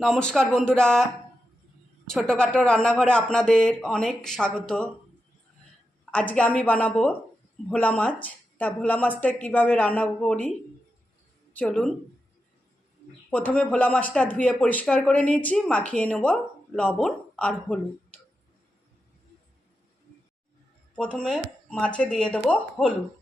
নমস্কার বন্ধুরা, ছোটোখাটো রান্নাঘরে আপনাদের অনেক স্বাগত। আজকে আমি বানাবো ভোলা মাছ। তা ভোলা মাছটা কীভাবে রান্না করি? চলুন। প্রথমে ভোলা মাছটা ধুয়ে পরিষ্কার করে নিয়েছি, মাখিয়ে নেব লবণ আর হলুদ। প্রথমে মাছে দিয়ে দেবো হলুদ।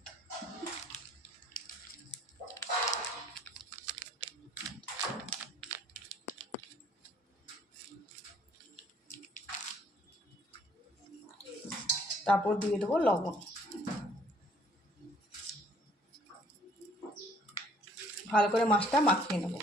তারপর দিয়ে দেবো লবণ। ভালো করে মাছটা মাখিয়ে নেব।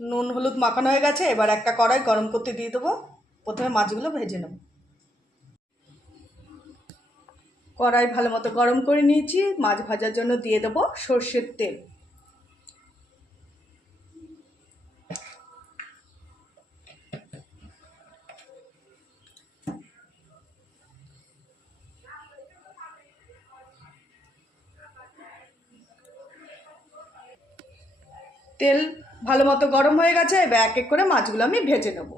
নুন হলুদ মাখানো হয়ে গেছে, এবার একটা কড়াই গরম করতে দিয়ে দেবো। প্রথমে মাছগুলো ভেজে নেব। কড়াই ভালো মতো গরম করে নিয়েছি, মাছ ভাজার জন্য দিয়ে দেবো সর্ষের তেল। তেল ভালো মতো গরম হয়ে গেছে, এবার এক এক করে মাছগুলো আমি ভেজে নেব।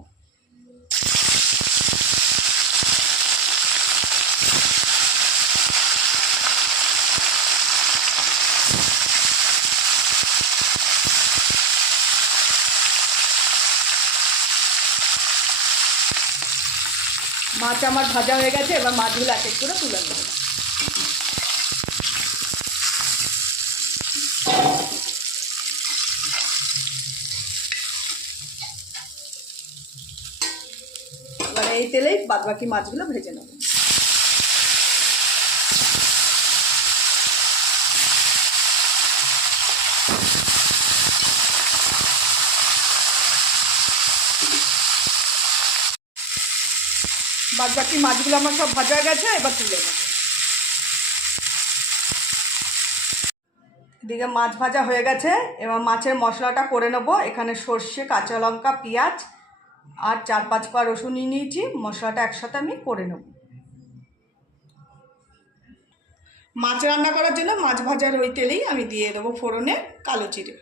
মাছ আমার ভাজা হয়ে গেছে, এবার মাছগুলো এক এক করে তুলে নেব এবার এই তেলেই বাদ বাকি মাছগুলো ভেজে নেব। বাদ বাকি মাছগুলো আমার সব ভাজা গেছে, এবার তুলে নেব। এদিকে মাছ ভাজা হয়ে গেছে, এবার মাছের মশলাটা করে নেব। এখানে সর্ষে, কাঁচা লঙ্কা, পেঁয়াজ আর চার পাঁচ পা রসুন নিয়ে নিয়েছি, মশলাটা একসাথে আমি করে নেব। মাছ রান্না করার জন্য মাছ ভাজার ওই তেলেই আমি দিয়ে দেবো ফোড়নে কালো জিরে।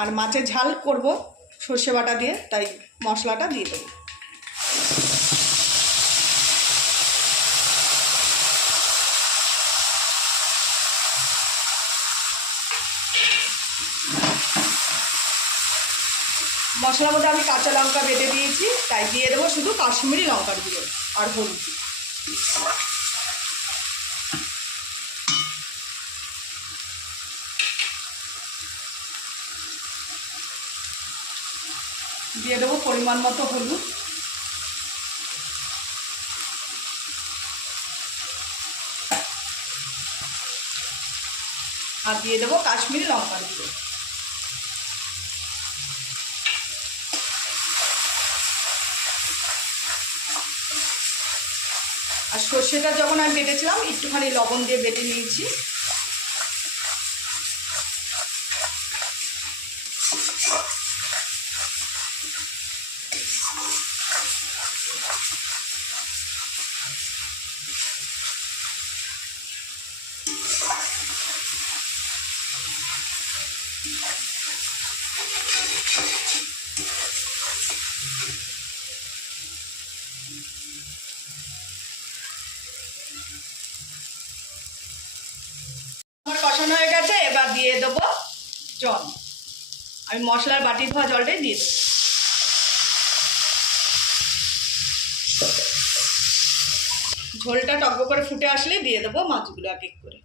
আর মাছের ঝাল করব, সর্ষে বাটা দিয়ে, তাই মশলাটা দিয়ে দেবো। মশলার মধ্যে আমি কাঁচা লঙ্কা বেটে দিয়েছি, তাই দিয়ে দেবো শুধু কাশ্মীরি লঙ্কার গুঁড়ো আর হলুদ। দিয়ে দেবো পরিমাণ মতো হলুদ। আর দিয়ে দেবো কাশ্মীরি লঙ্কার গুঁড়ো। আর সর্ষেটা যখন আমি বেটেছিলাম একটুখানি লবণ দিয়ে বেটে নিয়েছি। আমার কষানো হয়ে গেছে, এবার দিয়ে দেবো জল। আমি মশলার বাটি ধোয়া জলটাই দিয়ে দেবো। ঝোলটা টক করে ফুটে আসলে দিয়ে দেবো মাছগুলো এক এক করে।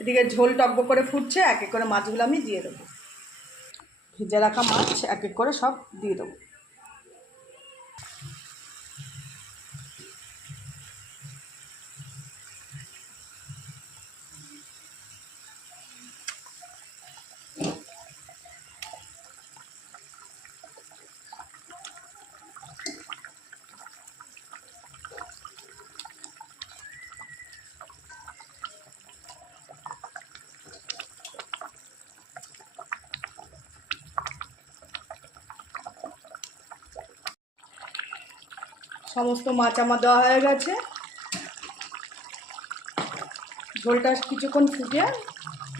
এদিকে ঝোল টক করে ফুটছে, এক এক করে মাছগুলো আমি দিয়ে দেবো। ভেজে রাখা মাছ এক এক করে সব দিয়ে দেবো। সমস্ত মাছ আমার দেওয়া হয়ে গেছে। ঝোলটা কিছুক্ষণ ফুটিয়ে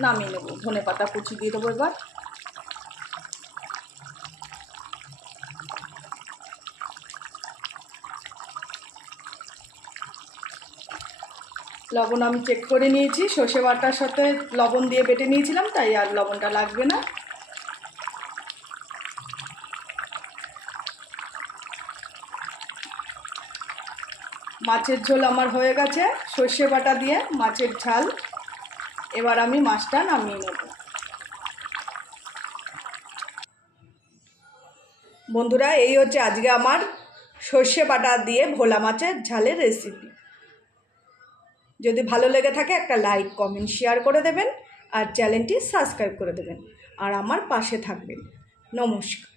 নামিয়ে নেব। ধনে পাতা কুচি দিয়ে দেবো এবার। লবণ আমি চেক করে নিয়েছি। সর্ষে বাটার সাথে লবণ দিয়ে বেটে নিয়েছিলাম, তাই আর লবণটা লাগবে না। মাছের ঝোল আমার হয়ে গেছে, সর্ষে বাটা দিয়ে মাছের ঝাল। এবার আমি মাছটা নামিয়ে নেব। বন্ধুরা, এই হচ্ছে আজকে আমার সর্ষে বাটা দিয়ে ভোলা মাছের ঝালের রেসিপি যদি ভালো লেগে থাকে, একটা লাইক কমেন্ট শেয়ার করে দেবেন আর চ্যানেলটি সাবস্ক্রাইব করে দেবেন। আর আমার পাশে থাকবেন। নমস্কার।